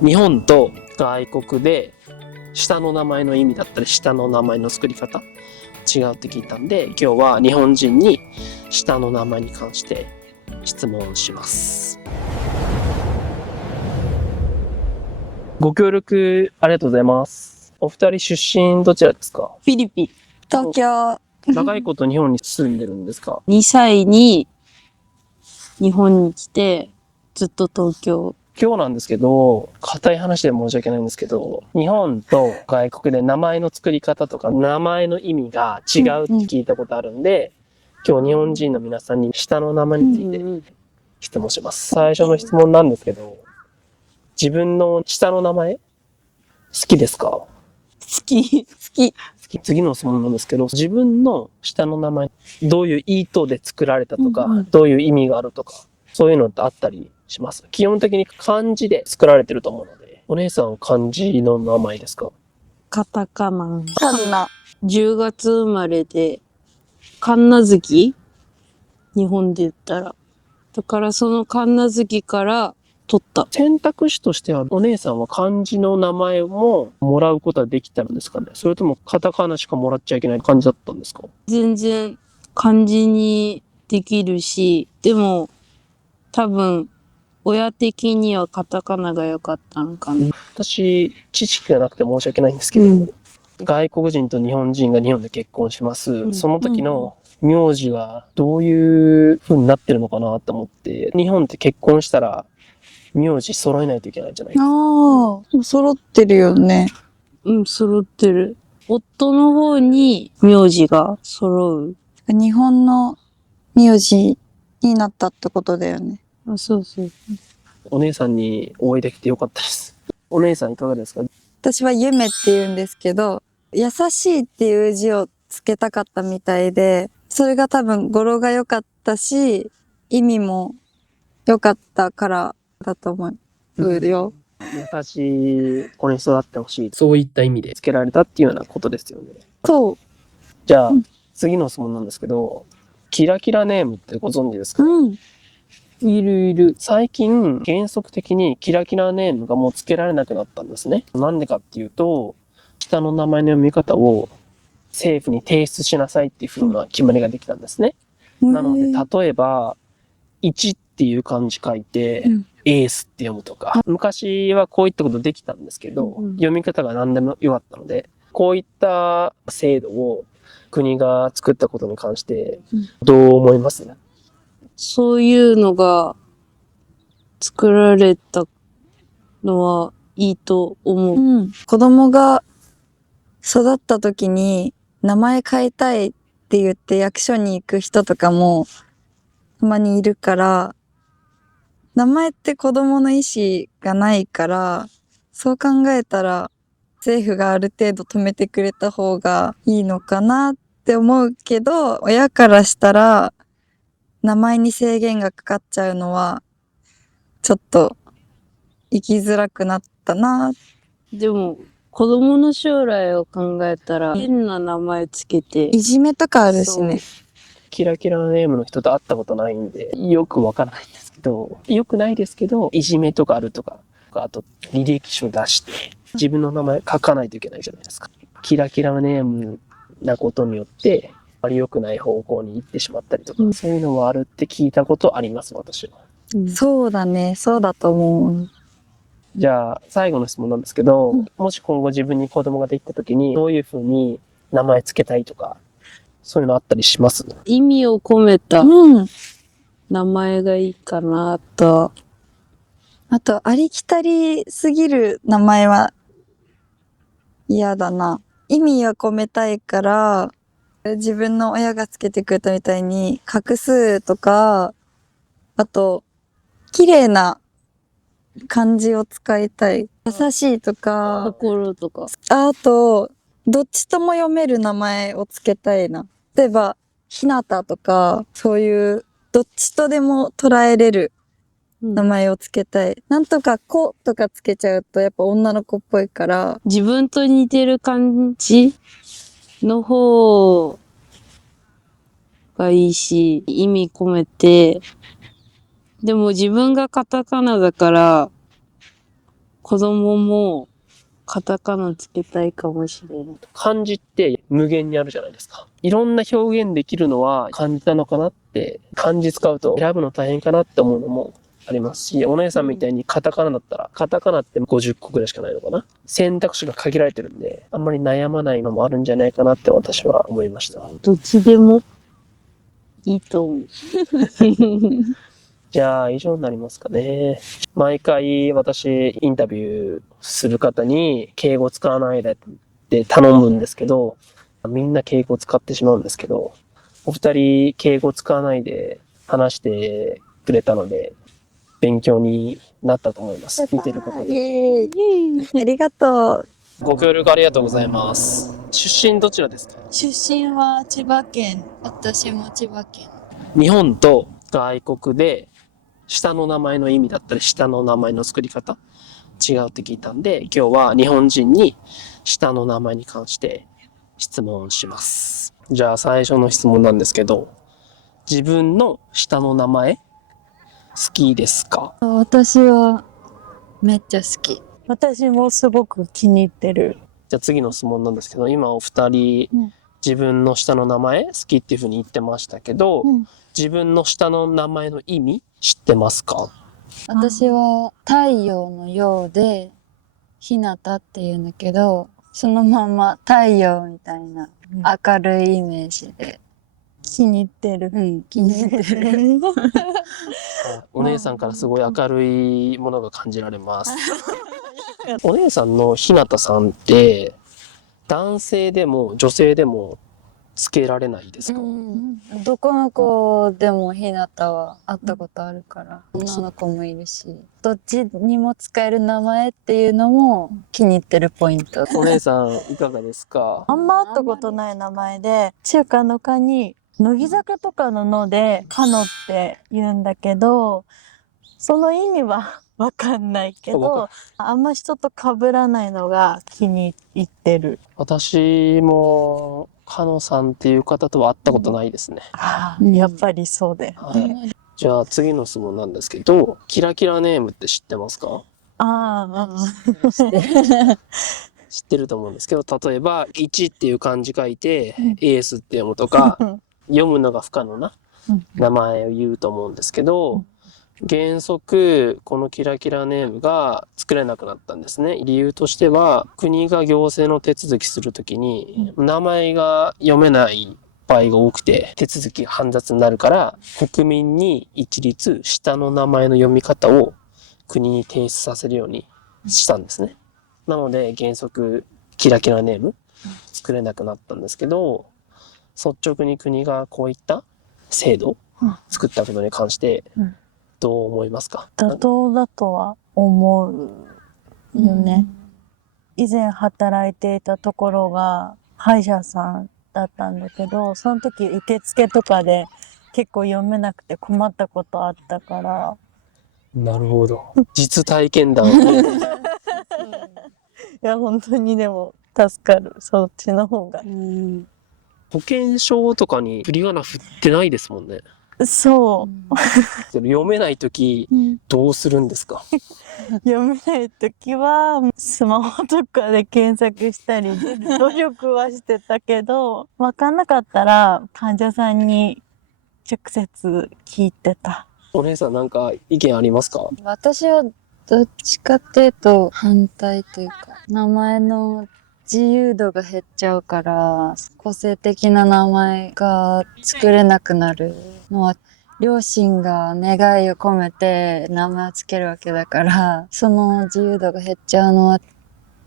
日本と外国で下の名前の意味だったり下の名前の作り方違うって聞いたんで、今日は日本人に下の名前に関して質問します。ご協力ありがとうございます。お二人出身どちらですか？フィリピン。東京。長いこと日本に住んでるんですか2歳に日本に来て、ずっと東京。今日なんですけど、固い話で申し訳ないんですけど、日本と外国で名前の作り方とか名前の意味が違うって聞いたことあるんで、今日日本人の皆さんに下の名前について質問します。最初の質問なんですけど、自分の下の名前好きですか？好き。次の質問なんですけど、自分の下の名前、どういう意図で作られたとか、うんうんどういう意味があるとか、そういうのってあったりします？基本的に漢字で作られてると思うので、お姉さん漢字の名前ですか？カタカナ。カンナ。10月生まれで、カンナ月日本で言ったら。だからそのカンナ月から取った。選択肢としては、お姉さんは漢字の名前ももらうことはできたんですかね？それともカタカナしかもらっちゃいけない感じだったんですか？全然漢字にできるし、でも多分親的にはカタカナが良かったのかな。私、知識がなくて申し訳ないんですけど、外国人と日本人が日本で結婚します。その時の名字はどういう風になってるのかなと思って、日本って結婚したら名字揃えないといけないじゃないですか。ああ、揃ってるよね。うん、揃ってる。夫の方に名字が揃う。日本の名字になったってことだよね。あ、そうそう。お姉さんにお会いできてよかったです。お姉さんいかがですか？私は夢って言うんですけど、優しいっていう字をつけたかったみたいで、それが多分語呂が良かったし、意味も良かったからだと思うよ。優しい子に育ってほしい。そういった意味で付けられたっていうようなことですよね。そう。じゃあ、次の質問なんですけど、キラキラネームってご存知ですか？うん。いる。最近、原則的にキラキラネームがもう付けられなくなったんですね。なんでかっていうと、下の名前の読み方を政府に提出しなさいっていう風な決まりができたんですね。なので、例えば、1っていう漢字書いて、エースって読むとか、昔はこういったことできたんですけど、読み方が何でもよかったので、こういった制度を国が作ったことに関してどう思います？そういうのが作られたのはいいと思う。子供が育った時に名前変えたいって言って役所に行く人とかもたまにいるから、名前って子供の意思がないから、そう考えたら政府がある程度止めてくれた方がいいのかなって思うけど、親からしたら名前に制限がかかっちゃうのはちょっと生きづらくなったな。でも、子供の将来を考えたら、変な名前つけて。いじめとかあるしね。キラキラネームの人と会ったことないんで、よくわからないんですけど、よくないですけど、いじめとかあるとか、あと履歴書出して、自分の名前書かないといけないじゃないですか。キラキラネームなことによって、あまり良くない方向に行ってしまったりとか、そういうのはあるって聞いたことあります、私は。そうだね。そうだと思う。じゃあ、最後の質問なんですけど、もし今後自分に子供ができた時に、どういうふうに名前つけたいとか、そういうのあったりします？意味を込めた名前がいいかなと。あと、ありきたりすぎる名前は嫌だな。意味は込めたいから、自分の親がつけてくれたみたいに、画数とか、あと、綺麗な漢字を使いたい。優しいとか、心とか。あと、どっちとも読める名前をつけたいな。例えば、ひなたとか、そういう、どっちとでも捉えれる名前をつけたい。なんとか子とかつけちゃうとやっぱ女の子っぽいから。自分と似てる感じの方がいいし、意味込めて、でも自分がカタカナだから、子供もカタカナつけたいかもしれない。漢字って無限にあるじゃないですか。いろんな表現できるのは漢字なのかなって、漢字使うと選ぶの大変かなって思うのもありますし、お姉さんみたいにカタカナだったら、カタカナって50個ぐらいしかないのかな。選択肢が限られてるんで、あんまり悩まないのもあるんじゃないかなって私は思いました。どっちでもいいと思う。じゃあ、以上になりますかね。毎回私インタビューする方に敬語使わないでって頼むんですけど、みんな敬語使ってしまうんですけど、お二人敬語使わないで話してくれたので、勉強になったと思います。見てる方イで。エーイ。ありがとう。ご協力ありがとうございます。出身どちらですか？出身は千葉県。私も千葉県。日本と外国で下の名前の意味だったり下の名前の作り方違うって聞いたんで、今日は日本人に下の名前に関して質問します。じゃあ最初の質問なんですけど、自分の下の名前好きですか？私はめっちゃ好き。私もすごく気に入ってる。じゃあ次の質問なんですけど、今お二人、自分の下の名前好きっていうふうに言ってましたけど、自分の下の名前の意味知ってますか？私は太陽のようで、ひなたっていうんだけど、そのまま太陽みたいな明るいイメージで。気に入ってる。気に入ってる。お姉さんからすごい明るいものが感じられます。お姉さんのひなたさんって男性でも女性でもつけられないですか？男の子でもひなたは会ったことあるから、女の子もいるし、どっちにも使える名前っていうのも気に入ってるポイント。お姉さんいかがですか？あんま会ったことない名前で、中華の科に、乃木坂とかのので、かのって言うんだけど、その意味はわかんないけど、あんま人と被らないのが気に入ってる。私もかのさんっていう方とは会ったことないですね。やっぱりそうで。はい。じゃあ次の質問なんですけど、キラキラネームって知ってますか？知ってると思うんですけど、例えば1っていう漢字書いて、エースって読むとか、読むのが不可能な名前を言うと思うんですけど、原則このキラキラネームが作れなくなったんですね。理由としては、国が行政の手続きするときに名前が読めない場合が多くて、手続きが煩雑になるから、国民に一律下の名前の読み方を国に提出させるようにしたんですね。なので原則キラキラネーム作れなくなったんですけど、率直に国がこういった制度を作ったことに関してどう思いますか？妥当だとは思うよね。以前働いていたところが歯医者さんだったんだけど、その時受付とかで結構読めなくて困ったことあったから。なるほど。実体験談。いや、本当にでも助かる。そっちの方が。保険証とかに振り仮名振ってないですもんね。そう。読めないときどうするんですか？読めないときは、スマホとかで検索したり、努力はしてたけど、わかんなかったら患者さんに直接聞いてた。お姉さんなんか意見ありますか？私はどっちかっていうと反対というか、名前の自由度が減っちゃうから、個性的な名前が作れなくなるのは、両親が願いを込めて名前をつけるわけだから、その自由度が減っちゃうのは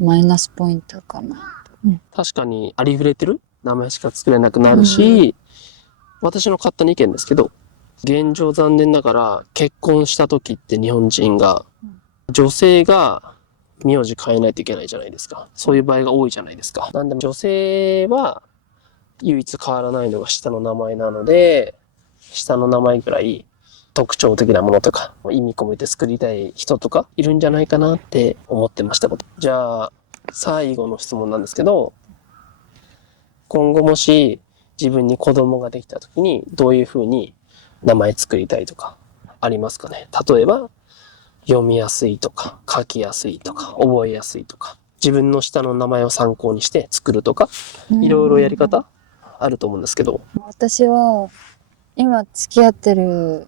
マイナスポイントかな。確かにありふれてる名前しか作れなくなるし、私の勝手な意見ですけど、現状残念ながら結婚した時って日本人が、女性が名字変えないといけないじゃないですか。そういう場合が多いじゃないですか。なんで女性は唯一変わらないのが下の名前なので、下の名前ぐらい特徴的なものとか意味込めて作りたい人とかいるんじゃないかなって思ってました。じゃあ最後の質問なんですけど、今後もし自分に子供ができた時にどういうふうに名前作りたいとかありますかね？例えば読みやすいとか、書きやすいとか、覚えやすいとか、自分の下の名前を参考にして作るとか、いろいろやり方あると思うんですけど。私は、今付き合ってる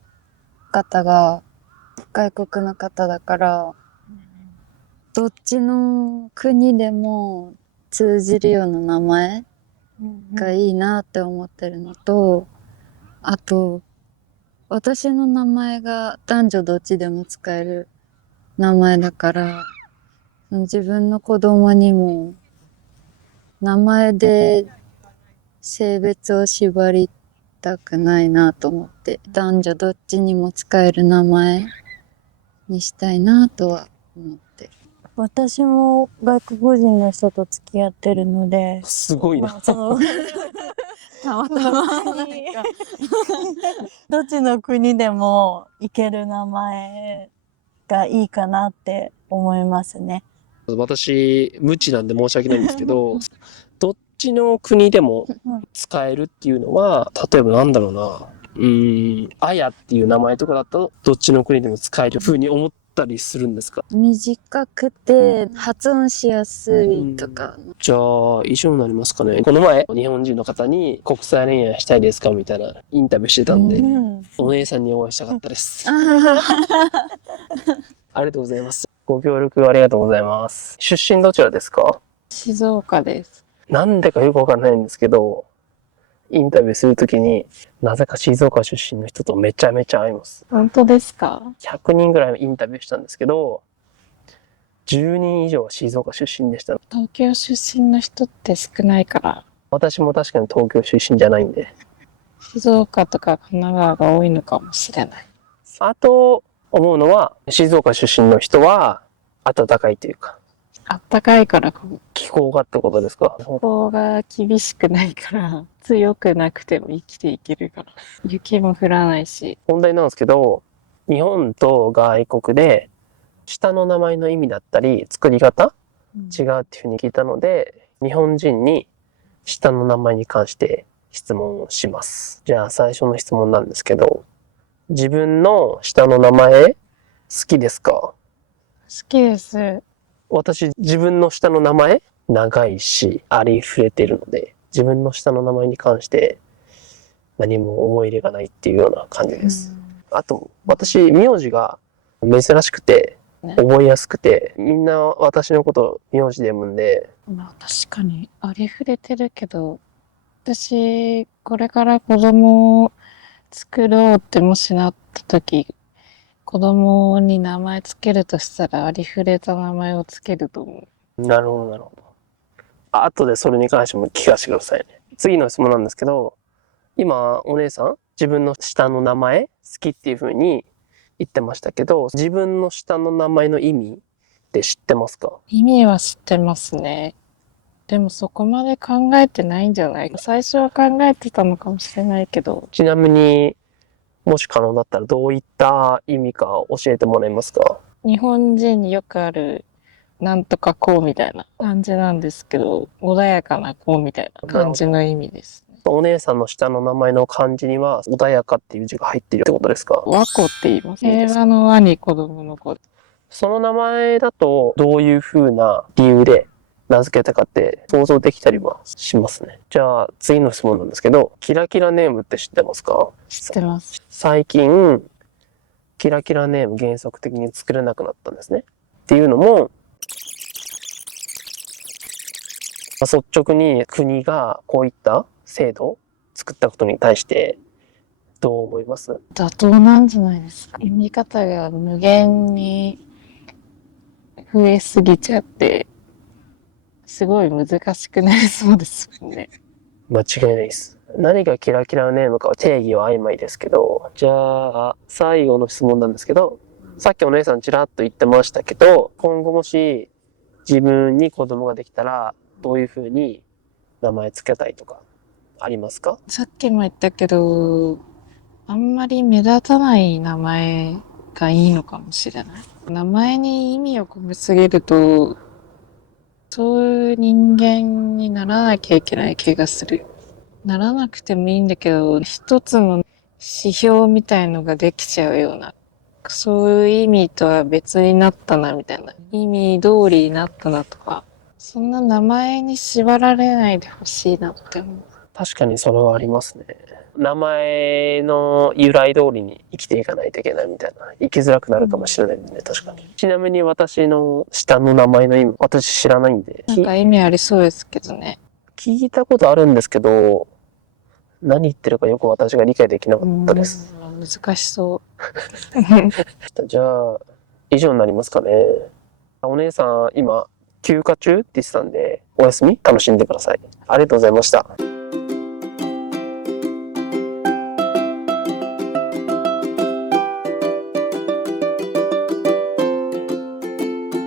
方が外国の方だから、どっちの国でも通じるような名前がいいなって思ってるのと、あと、私の名前が男女どっちでも使える名前だから、自分の子供にも名前で性別を縛りたくないなと思って、男女どっちにも使える名前にしたいなとは思ってる。私も外国人の人と付き合ってるので、すごいな。そのたまその国どっちの国でも行ける名前がいいかなって思いますね。私、無知なんで申し訳ないんですけど、どっちの国でも使えるっていうのは、例えばなんだろうな、あやっていう名前とかだと、どっちの国でも使える風に思ったりするんですか？短くて発音しやすいとか。じゃあ、以上になりますかね。この前、日本人の方に国際恋愛したいですかみたいなインタビューしてたんで、お姉さんにお会いしたかったです。ありがとうございます。ご協力ありがとうございます。出身どちらですか？静岡です。なんでかよくわからないんですけど、インタビューするときになぜか静岡出身の人とめちゃめちゃ会います。本当ですか100人ぐらいインタビューしたんですけど、10人以上は静岡出身でした。東京出身の人って少ないから、私も確かに東京出身じゃないんで。静岡とか神奈川が多いのかもしれない。あと、思うのは、静岡出身の人は暖かいというか、あったかいから気候がってことですか？気候が厳しくないから、強くなくても生きていけるから。雪も降らないし。問題なんですけど、日本と外国で下の名前の意味だったり作り方違うっていうふうに聞いたので、日本人に下の名前に関して質問をします。じゃあ最初の質問なんですけど、自分の下の名前好きですか？好きです。私、自分の下の名前長いし、ありふれてるので、自分の下の名前に関して何も思い入れがないっていうような感じです。あと、私、名字が珍しくて、覚えやすくて、みんな私のこと名字で読むんで。まあ確かにありふれてるけど、私、これから子供を作ろうってもしなった時、子供に名前つけるとしたらありふれた名前をつけると思う。なるほど、なるほど。後でそれに関しても聞かせてくださいね。次の質問なんですけど、今、お姉さん、自分の下の名前好きっていう風に言ってましたけど、自分の下の名前の意味って知ってますか？意味は知ってますね。でもそこまで考えてないんじゃない？最初は考えてたのかもしれないけど。ちなみに、もし可能だったらどういった意味か教えてもらえますか？日本人によくある、なんとかこうみたいな感じなんですけど、穏やかなこうみたいな感じの意味ですね。お姉さんの下の名前の漢字には穏やかっていう字が入ってるってことですか？和子って言います。平和の和に子供の子。その名前だとどういう風な理由で名付けたかって想像できたりはしますね。じゃあ次の質問なんですけど、キラキラネームって知ってますか？知ってます。最近、キラキラネーム原則的に作れなくなったんですね。っていうのも、率直に国がこういった制度を作ったことに対してどう思います？妥当なんじゃないですか。読み方が無限に増えすぎちゃって、すごい難しくなりそうですもんね。間違いないです。何がキラキラネームかは定義は曖昧ですけど、じゃあ最後の質問なんですけど、さっきお姉さんちらっと言ってましたけど、今後もし自分に子供ができたらどういう風に名前つけたいとかありますか？さっきも言ったけど、あんまり目立たない名前がいいのかもしれない。名前に意味を込めすぎると、そういう人間にならなきゃいけない気がする。ならなくてもいいんだけど、一つの指標みたいのができちゃうようなそういう意味とは別になったなみたいな。意味通りになったなとか、そんな名前に縛られないでほしいなって思う。確かにそれはありますね。名前の由来通りに生きていかないといけないみたいな。生きづらくなるかもしれないんでね、確かに。ちなみに私の下の名前の意味、私知らないんで。なんか意味ありそうですけどね。聞いたことあるんですけど、何言ってるかよく私が理解できなかったです。難しそう。じゃあ、以上になりますかね。お姉さん、今、休暇中って言ってたんで、お休み楽しんでください。ありがとうございました。